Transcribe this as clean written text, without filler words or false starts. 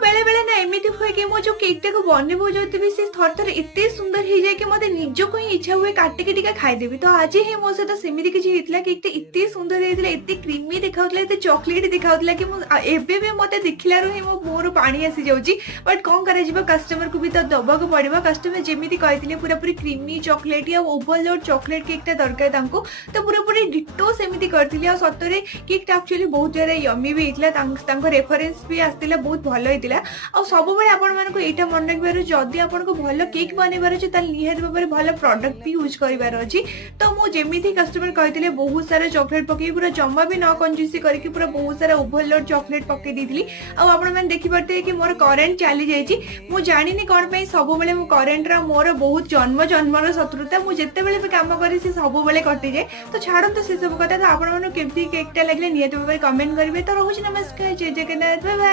बेले बेले ना एमती हुए कि मो जो केकटा को बनइबो जोथिबी से थर थर एते सुंदर हो जाए कि मते निजको ही इच्छा हुए काटिके टिके खाइदेबी। तो आज ही मो सहित सेमिति किछि हेतला केकटा एते सुंदर हेतला एते क्रीमी देखाउतला एते चॉकलेट देखाउतला कि मो एबे भी मते देखिलारु ही मो मोर पानी आसी जाउची। बट कोन करा जिवो कस्टमर को भी तो दबाको पड़िबो। कस्टमर जेमिति कहथिले पूरा पूरी क्रीमी चॉकलेट या ओवरलोड चॉकलेट केकटा दरकार तांको तो पूरा पूरी डिटो सेमिति करथिले। आ सतरे केकटा एक्चुअली बहुत ज्यादा यम्मी भी हेतला। तांको रेफरेंस भी आस्तिला बहुत भलो हेतला। आ सब बेले आपण मानको एटा मन रखबार जदी आपनको भलो केक बनेबार अछि त निहात भाबरे भलो प्रोडक्ट भी यूज करिवार अछि। तो मो जेमिति कस्टमर कहथिले बहुत सारा चॉकलेट पके पूरा जम्मा भी न कंजूसी करके पूरा बहुत सारा ओवरलोड चॉकलेट पके दीथिली। आ आपण माने देखि परते कि मोर करेंट चली जाईची। मु जानिनी कोन पे सब बेले मो करेंट रा मोर बहुत जन्मर शत्रुता। मु जेते बेले भी काम करी से सब बेले कटि जाय। तो छाड़ो से सब कथा। तो आपण माने केमती केकटा लागले निहात भाबरे कमेंट करिवे। तो रहूची नमस्कार, जय जगन्नाथ, बाय बाय।